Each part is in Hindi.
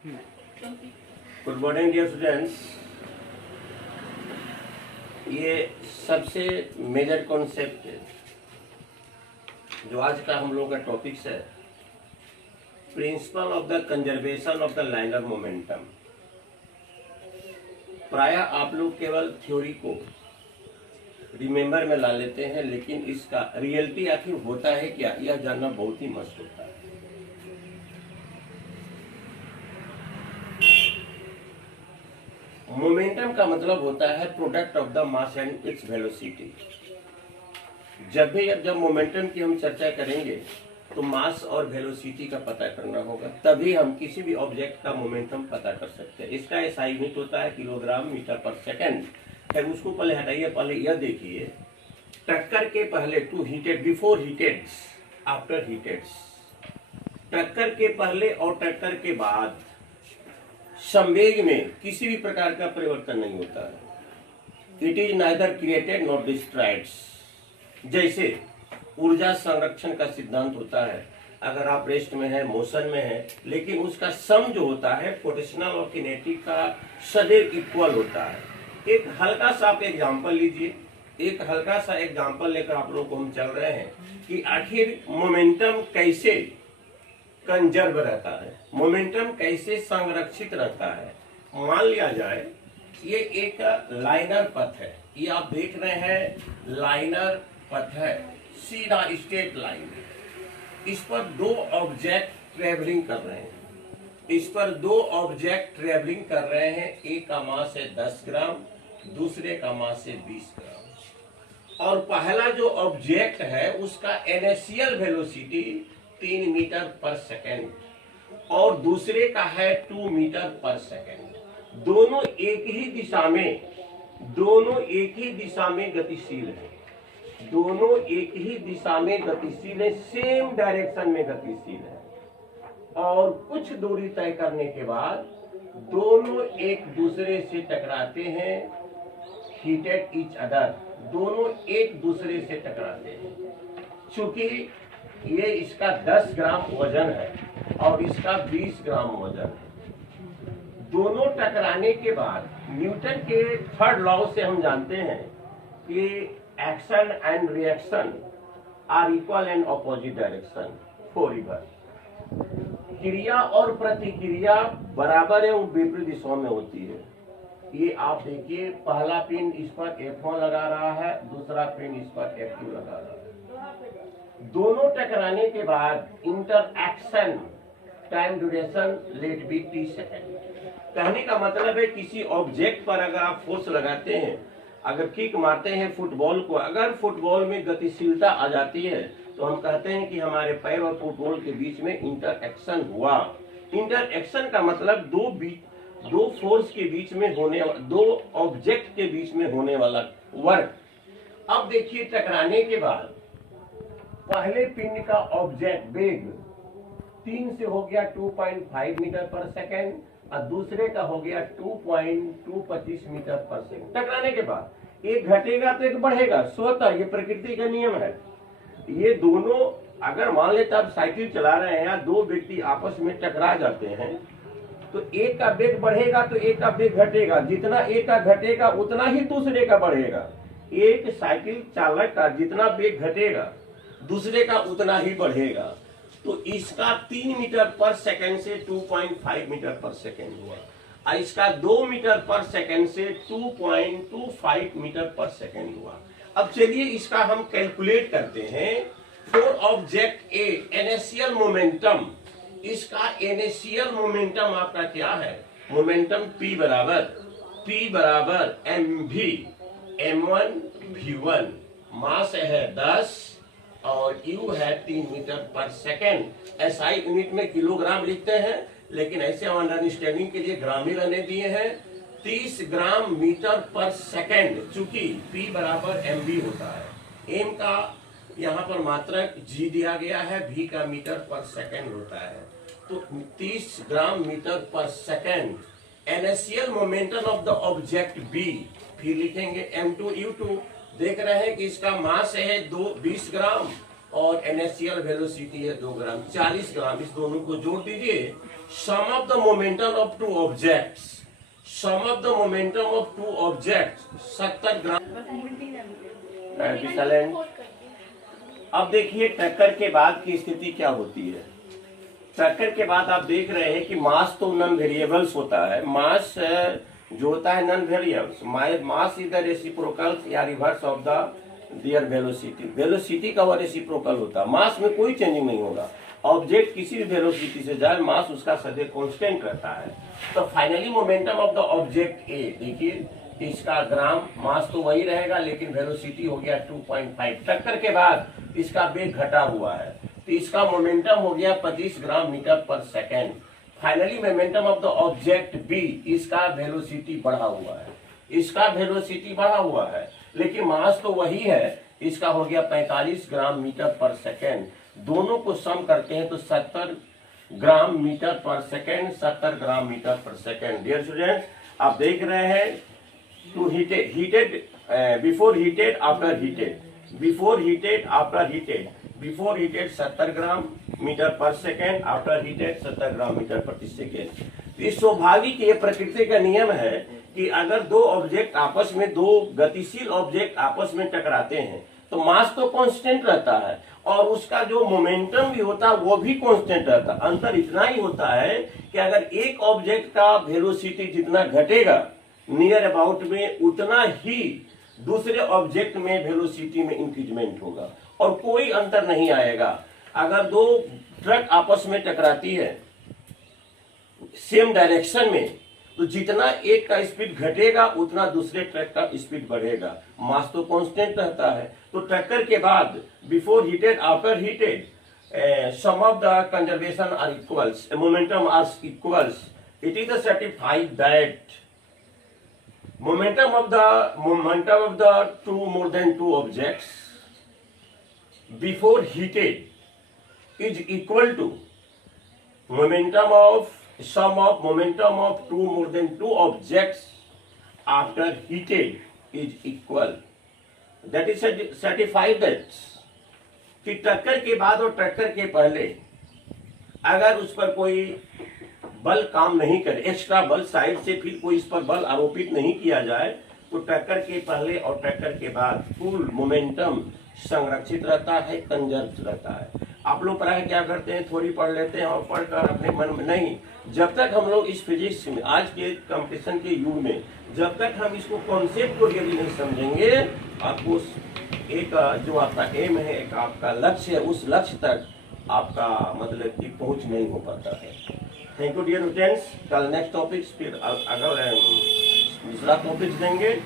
Good morning dear students. ये सबसे मेजर कॉन्सेप्ट जो आज का हम लोगों का टॉपिक्स है, principle of the conservation of the liner momentum. प्रायः आप लोग केवल थ्योरी को रिमेंबर में ला लेते हैं, लेकिन इसका रियलिटी आखिर होता है क्या, यह जानना बहुत ही मस्त होता है। मोमेंटम का मतलब होता है product of the mass and its velocity. जब मोमेंटम की हम चर्चा करेंगे तो मास और वेलोसिटी का पता करना होगा, तभी हम किसी भी ऑब्जेक्ट का मोमेंटम पता कर सकते हैं। इसका एसआई यूनिट होता है किलोग्राम मीटर पर सेकंड। फिर उसको पहले हटाइए, पहले यह देखिए, टक्कर के पहले two heated, before heated, after heated. टक्कर के पहले और टक्कर के बाद संवेग में किसी भी प्रकार का परिवर्तन नहीं होता है। It is neither created not destroyed. जैसे ऊर्जा संरक्षण का सिद्धांत होता है, अगर आप रेस्ट में है, मोशन में है, लेकिन उसका सम जो होता है पोटेंशियल और किनेटिक का सदैव इक्वल होता है। एक हल्का सा आप एग्जांपल लीजिए, एक हल्का सा एग्जांपल लेकर आप लोगों को हम चल रहे हैं कि आखिर मोमेंटम कैसे कंजर्व रहता है, मोमेंटम कैसे संरक्षित रहता है। मान लिया जाए ये एक लाइनर पथ है, ये आप देख रहे हैं लाइनर पथ है, सीधा स्ट्रेट लाइन। इस पर दो ऑब्जेक्ट ट्रेवलिंग कर रहे हैं, इस पर दो ऑब्जेक्ट ट्रेवलिंग कर रहे हैं। एक का मास है 10 ग्राम, दूसरे का मास है 20 ग्राम। और पहला जो ऑब्जेक्ट है उसका initial velocity 3 metre per second और दूसरे का है 2 मीटर पर सेकेंड। दोनों एक ही दिशा में गतिशील है, दोनों एक ही दिशा में गतिशील है, सेम डायरेक्शन में गतिशील है। और कुछ दूरी तय करने के बाद दोनों एक दूसरे से टकराते हैं, हीटेड ईच अदर, दोनों एक दूसरे से टकराते हैं। चूंकि ये इसका 10 ग्राम वजन है और इसका 20 ग्राम वजन है, दोनों टकराने के बाद न्यूटन के थर्ड लॉ से हम जानते हैं कि action and reaction are equal and opposite direction for reverse. क्रिया और प्रतिक्रिया बराबर एवं विपरीत दिशाओं में होती है। ये आप देखिए, पहला पिन इस पर F1 लगा रहा है, दूसरा पिन इस पर F2 लगा रहा है। दोनों टकराने के बाद interaction time duration let be t second. कहने का मतलब है किसी ऑब्जेक्ट पर अगर आप फोर्स लगाते हैं, अगर किक मारते हैं फुटबॉल को, अगर फुटबॉल में गतिशीलता आ जाती है तो हम कहते हैं कि हमारे पैर और फुटबॉल के बीच में इंटरएक्शन हुआ। इंटरएक्शन का मतलब दो फोर्स के बीच में होने, दो ऑब्जेक्ट के बीच में होने वाला वर्क। अब देखिए, टकराने के बाद पहले पिन का ऑब्जेक्ट वेग 3 से हो गया 2.5 मीटर पर सेकेंड और दूसरे का हो गया 2.225 मीटर पर सेकेंड। टकराने के बाद एक घटेगा तो एक बढ़ेगा, स्वतः, ये प्रकृति का नियम है। ये दोनों, अगर मान लेते आप साइकिल चला रहे हैं या दो व्यक्ति आपस में टकरा जाते हैं तो एक का वेग बढ़ेगा तो एक का वेग घटेगा, जितना एक का घटेगा उतना ही दूसरे का बढ़ेगा। एक साइकिल चालक का जितना वेग घटेगा दूसरे का उतना ही बढ़ेगा। तो इसका 3 मीटर पर सेकेंड से 2.5 मीटर पर सेकेंड हुआ, और इसका 2 मीटर पर सेकेंड से 2.25 मीटर पर सेकेंड हुआ। अब चलिए इसका हम कैलकुलेट करते हैं। For object A initial momentum, इसका इनिशियल मोमेंटम आपका क्या है? मोमेंटम P बराबर mv, m1 v1, मास है 10 और U है 3 metre per second. SI unit में किलोग्राम लिखते हैं, लेकिन ऐसे अंडरस्टैंडिंग के लिए ग्राम ही रहने दिए हैं। 30 ग्राम मीटर पर सेकेंड, चूंकि P बराबर mv होता है, m का यहाँ पर मात्रक G दिया गया है, V का मीटर पर सेकेंड होता है, तो 30 ग्राम metre per second initial momentum of the object B। फिर लिखेंगे m2 U2। देख रहे हैं कि इसका मास है 20 ग्राम और NaCl वेलोसिटी है 2 ग्राम, 40 ग्राम। इस दोनों को जोड़ दीजिए। Sum of the momentum of two objects, sum of the momentum of two objects 70 gram. अब देखिए टक्कर के बाद की स्थिति क्या होती है। टक्कर के बाद आप देख रहे हैं कि मास तो नॉन वेरिएबल्स होता है। मास जो होता है non variables, mass is the reciprocal या reverse of the their velocity. Velocity का वो रेसिप्रोकल होता है, मास में कोई चेंजिंग नहीं होगा। ऑब्जेक्ट किसी भी वेलोसिटी से जाए, मास उसका सदैव कांस्टेंट रहता है। तो finally momentum of the object A, देखिए इसका ग्राम, मास तो वही रहेगा लेकिन वेलोसिटी हो गया 2.5। टक्कर के बाद इसका वेग घटा हुआ है तो इसका मोमेंटम हो गया 25 gram metre per second. Finally momentum of the object B, इसका वेलोसिटी बढ़ा हुआ है, इसका वेलोसिटी बढ़ा हुआ है लेकिन मास तो वही है। इसका हो गया 45 ग्राम मीटर पर सेकेंड। दोनों को सम करते हैं तो 70 gram metre per second, 70 gram metre per second. Dear students, आप देख रहे हैं two heated before heated after heated, before heated after heated, before heated 70 gram metre per second, after heated 70 gram metre प्रति सेकेंड। ये स्वाभाविक, ये प्रकृति का नियम है कि अगर दो ऑब्जेक्ट आपस में, दो गतिशील ऑब्जेक्ट आपस में टकराते हैं तो मास तो कांस्टेंट रहता है और उसका जो मोमेंटम भी होता है वो भी कांस्टेंट रहता है। अंतर इतना ही होता है कि अगर एक ऑब्जेक्ट का वेलोसिटी जितना घटेगा नियर अबाउट में, उतना ही दूसरे ऑब्जेक्ट में वेलोसिटी में इंक्रीजमेंट होगा और कोई अंतर नहीं आएगा। अगर दो ट्रक आपस में टकराती है सेम डायरेक्शन में तो जितना एक का स्पीड घटेगा उतना दूसरे ट्रक का स्पीड बढ़ेगा, मास तो कांस्टेंट रहता है। तो टक्कर के बाद before heated after heated sum of the conservation are equals, momentum are equals. It is certified that momentum of the two more than two objects before heated is equal to momentum of sum of momentum of two more than two objects after heated is equal. That is certified that कि टक्कर के बाद और टक्कर के पहले अगर उस पर कोई बल काम नहीं करे, एक्स्ट्रा बल साइड से फिर कोई इस पर बल आरोपित नहीं किया जाए तो टक्कर के पहले और टक्कर के बाद कुल मोमेंटम संरक्षित रहता है, कंजर्व रहता है। आप लोग पढ़ाई क्या करते हैं, थोड़ी पढ़ लेते हैं और पढ़कर अपने मन में नहीं। जब तक हम लोग इस फिजिक्स में, आज के कंपटीशन के युग में, जब तक हम इसको कॉन्सेप्ट को रियली नहीं समझेंगे, आपको एक जो आपका एम है, एक आपका लक्ष्य है, उस लक्ष्य तक आपका मतलब कि पहुंच नहीं हो पाता है। Thank you dear students. कल नेक्स्ट टॉपिक्स फिर अगर दूसरा टॉपिक्स देंगे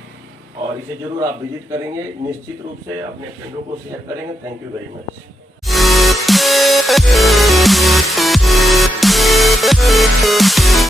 और इसे जरूर आप विजिट करेंगे, निश्चित रूप से अपने फ्रेंडों को शेयर करेंगे। Thank you very much.